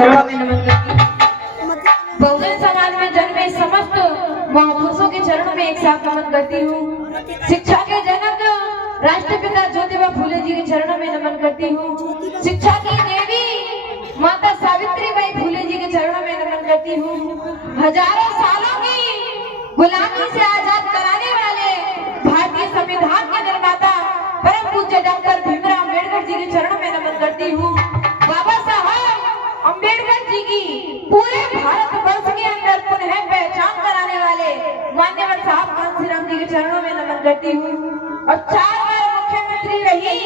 चरणों में नमन करती हूँ। बहुजन समाज में जन्मे समस्त महापुरुषों के चरणों में एक साथ नमन करती हूँ। शिक्षा के जनक राष्ट्रपिता ज्योतिबा फूले जी के चरणों में नमन करती हूँ। शिक्षा की देवी माता सावित्रीबाई फूले जी के चरणों में नमन करती हूँ। हजारों सालों की गुलामी से आजाद कराने वाले भारतीय संविधान के निर्माता परम पूज्य डॉक्टर भीमराव अम्बेडकर जी के चरणों में नमन करती हूँ। बाबा साहब अम्बेडकर जी की पूरे भारत वर्ष के अंदर पुनः पहचान कराने वाले मान्यवर साहब कांशीराम जी के चरणों में नमन करती हूँ। और 4 बार मुख्यमंत्री रही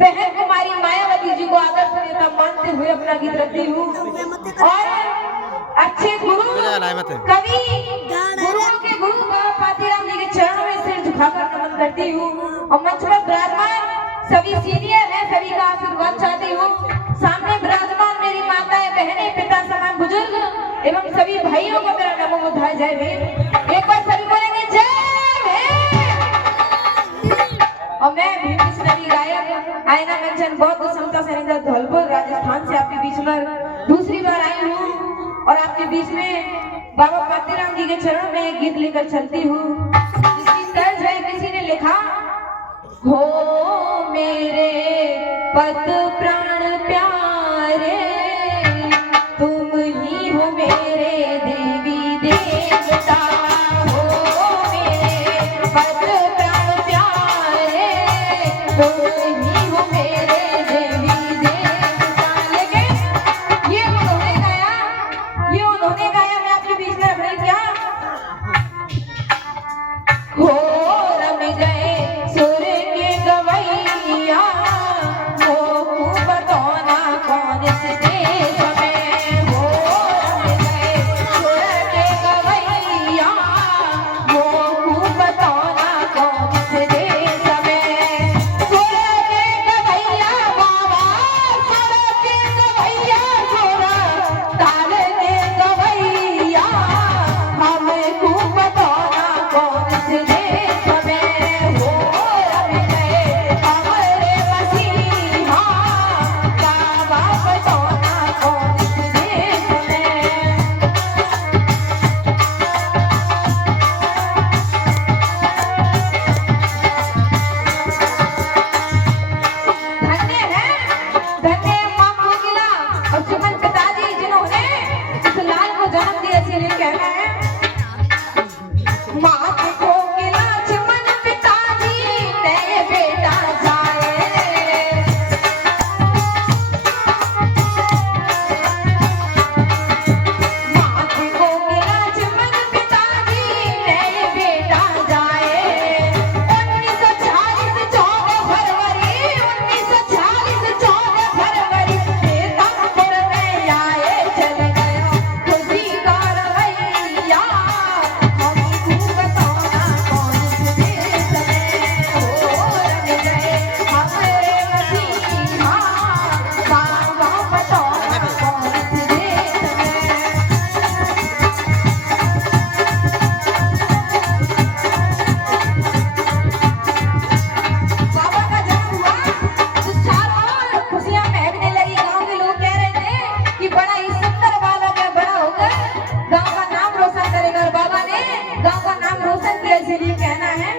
बहन कुमारी मायावती जी को आदर्श नेता मानते हुए अपना गीत रखती हूँ। और अच्छे गुरु कवि गुरुओं के गुरु बाबा पातीराम जी के चरणों में सिर झुकाकर नमन करती हूँ। और मंच पर विराजमान सभी सीनियर हैं, सभी का आशीर्वाद चाहती हूँ। सामने विराजमान मेरी माताएं, बहनें, पिता समान बुजुर्ग एवं सभी भाइयों को मेरा नमो बुद्धाय जय भीम। एक बार सभी बोलेंगे जय भीम। और मैं भीम मिशनरी गायक आयना मंचन बौद्ध समता सैनिक धौलपुर राजस्थान से आपके बीच में दूसरी बार आई हूँ और आपके बीच में बाबा पातीराम जी के चरणों में एक गीत लेकर चलती हूँ। जिसकी तर्ज है, किसी ने लिखा, हो मेरे पद प्राण प्यारे, तुम ही हो मेरे देवी देवता। हो मेरे पद प्राण प्यारे, तुम ही हो मेरे देवी देवता। लेकिन ये उन्होंने गाया, मैं आपके बीच में रख रही क्या? हो रम गए सुर के गवैया, हो बतौना कौन से देश में। हो रम गए सुर के गवैया, हो बतौना कौन से देश में। सुर के गवैया बाबा, सुर के गवैया, सुर ताल के गवैया, हमको बतौना कौन से देश में। हो रम गए हमारे मसीहा, बाबा बतौना कौन से देश में। धन्य है, धन्य मां कोकिला और सुमन पिताजी जिन्होंने इस लाल को जन्म दिया। इसीलिए कहना है, मां कोकिला सुमन पिताजी तेरे बेटा जाए। मां कोकिला सुमन पिताजी तेरे बेटा जाए। 1946 14 फरवरी, 1946 14 फरवरी, बेतापुर में आए चल गया खुशी का रवैया, हमको बतौना कौन से देश में। हो रम गए हमारे मसीहा, बाबा बतौना कौन से देश में। बाबा का जन्म हुआ तो चारों ओर खुशियां महकने लगी। गांव के लोग कह रहे थे कि बड़ा ही सुंदर बालक है, बड़ा होकर गांव का नाम रोशन करेगा। और बाबा ने गांव का नाम रोशन किया। इसीलिए कहना है,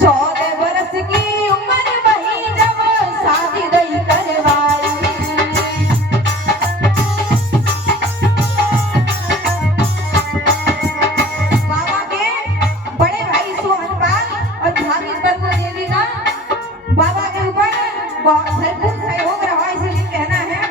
14 वर्ष की उम्र वही जब शादी गई करवाई। बाबा के बड़े भाई सोहनपाल और भाभी बरगो देवी का बाबा के ऊपर बहुत भरपूर सहयोग रहा। इसलिए कहना है,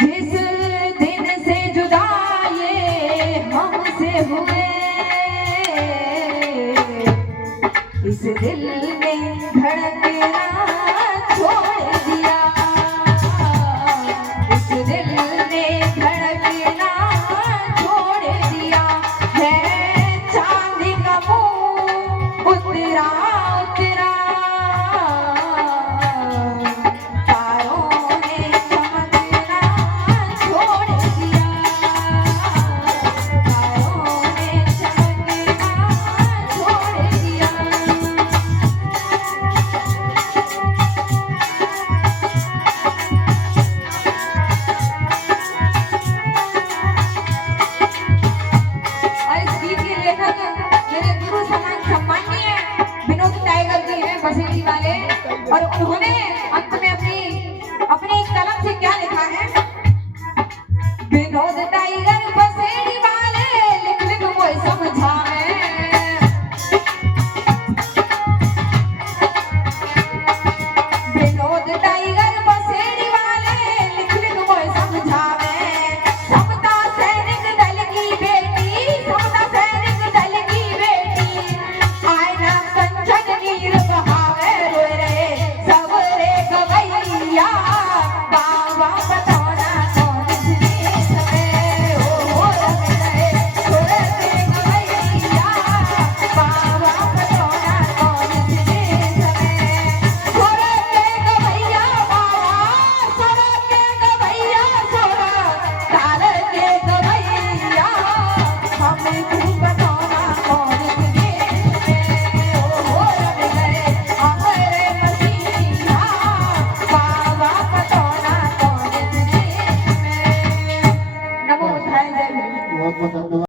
जिस दिन से जुदा ये हमसे हुए, इस दिल